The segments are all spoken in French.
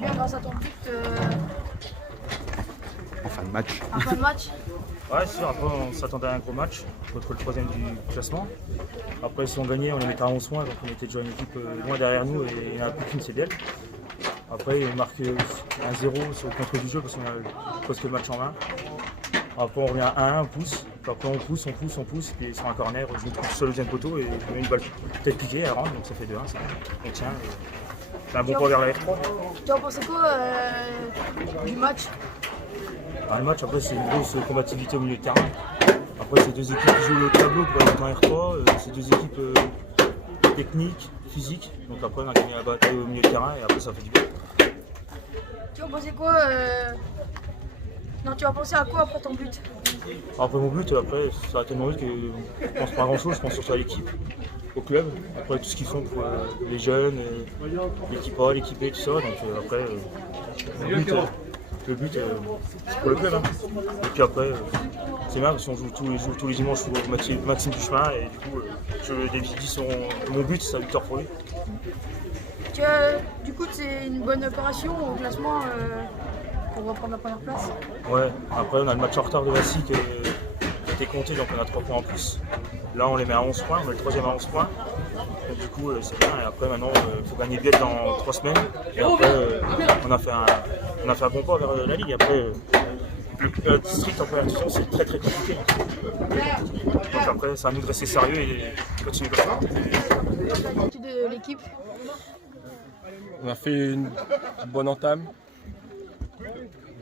bien grâce à ton but En fin de match. en fin de match. Ouais, c'est sûr, après on s'attendait à un gros match contre le 3e du classement. Après, si on gagnait, on les mettait à 11 points, donc on était déjà une équipe loin derrière nous et il n'y en a plus qu'une, c'est Biel. Après, il marque un 0 sur le contrôle du jeu parce qu'on a presque le match en main. Après, on revient à 1, on pousse. Puis après, on pousse, puis sur un corner, je me trouve sur le deuxième poteau et je mets une balle tête piquée, elle rentre, donc ça fait 2-1. On tient. C'est un bon point vers la F3. Tu en pensais quoi du match? Le match, après, c'est une grosse combativité au milieu de terrain. Après, c'est deux équipes qui jouent le tableau pour être en R3. C'est deux équipes techniques, physiques. Donc après, on a gagné la bataille au milieu de terrain et après, ça fait du bien. Tu en pensais quoi Non, tu as pensé à quoi après ton but? Après mon but, après, ça a tellement vite que je pense pas à grand chose. Je pense surtout à l'équipe, au club. Après, tout ce qu'ils font pour les jeunes, l'équipe A, l'équipe B, tout ça. Donc après, le but, c'est pour le club. Hein. Et puis après, c'est bien parce qu'on joue tous les dimanches au Maxime Duchemin et du coup, je dédie mon but, c'est la victoire pour lui. Du coup, c'est une bonne opération au classement pour reprendre la première place. Ouais, après on a le match en retard de la SIC qui était compté, donc on a 3 points en plus. Là, on les met à 11 points, on est le 3e à 11 points. Donc du coup, c'est bien. Et après, maintenant, il faut gagner Biel dans 3 semaines. Et après, on a fait un bon pas vers la Ligue. Après, le district en première division, c'est très compliqué. Donc après, c'est à nous de rester sérieux et continuer comme ça. De l'équipe. On a fait une bonne entame.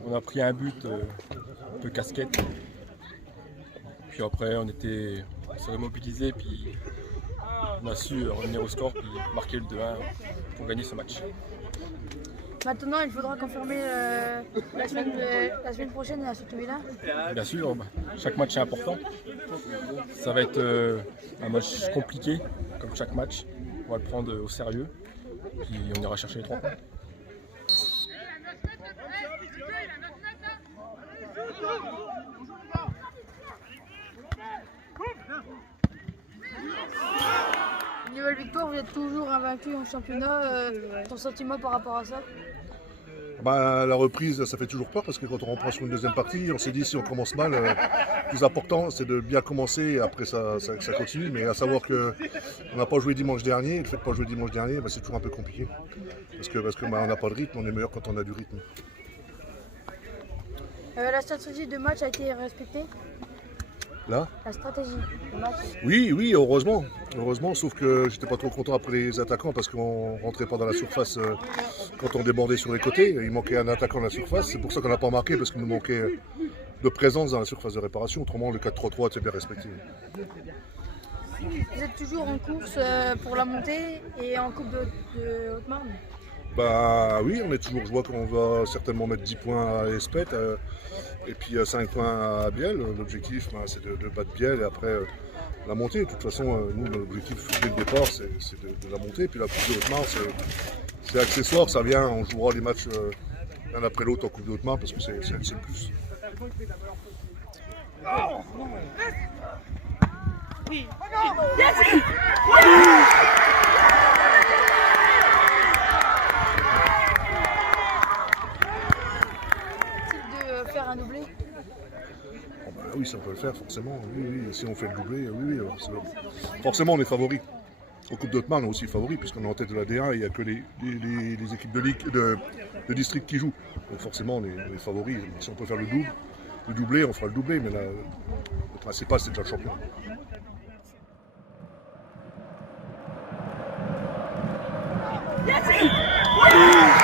On a pris un but un peu casquette. Puis après, on s'est remobilisé, puis on a su revenir au score, puis marquer le 2-1 pour gagner ce match. Maintenant, il faudra confirmer la semaine prochaine à Sotouvilla. Bien sûr, chaque match est important. Ça va être un match compliqué, comme chaque match. On va le prendre au sérieux, puis on ira chercher les 3 points. Une nouvelle victoire, vous êtes toujours invaincu en championnat. Ton sentiment par rapport à ça? La reprise, ça fait toujours peur parce que quand on reprend sur une deuxième partie, on s'est dit si on commence mal, le plus important c'est de bien commencer et après ça continue. Mais à savoir qu'on n'a pas joué dimanche dernier, le fait de ne pas jouer dimanche dernier, c'est toujours un peu compliqué. Parce que on n'a pas de rythme, on est meilleur quand on a du rythme. La stratégie de match a été respectée? Là ? La stratégie de match? Oui, heureusement, sauf que j'étais pas trop content après les attaquants parce qu'on rentrait pas dans la surface quand on débordait sur les côtés. Il manquait un attaquant dans la surface, c'est pour ça qu'on n'a pas marqué parce qu'il nous manquait de présence dans la surface de réparation. Autrement, le 4-3-3 était bien respecté. Vous êtes toujours en course pour la montée et en Coupe de Haute-Marne? Oui, on est toujours, je vois qu'on va certainement mettre 10 points à Espette et puis 5 points à Biel. L'objectif, c'est de battre Biel et après la montée. De toute façon, nous, l'objectif dès le départ, c'est de la montée. Puis la Coupe de Haute-Marne, c'est accessoire, ça vient, on jouera les matchs l'un après l'autre en Coupe de Haute-Marne parce que c'est le plus. Oui. De faire un doublé? Oui, ça peut le faire, forcément. Oui, si on fait le doublé, oui. Forcément, on est favori. En Coupe d'Haute-Marne, on est aussi favori, puisqu'on est en tête de la D1 et il n'y a que les équipes de district qui jouent. Donc forcément, on est favori. Si on peut faire le doublé, on fera le doublé, mais le principal, c'est déjà le champion. Yes!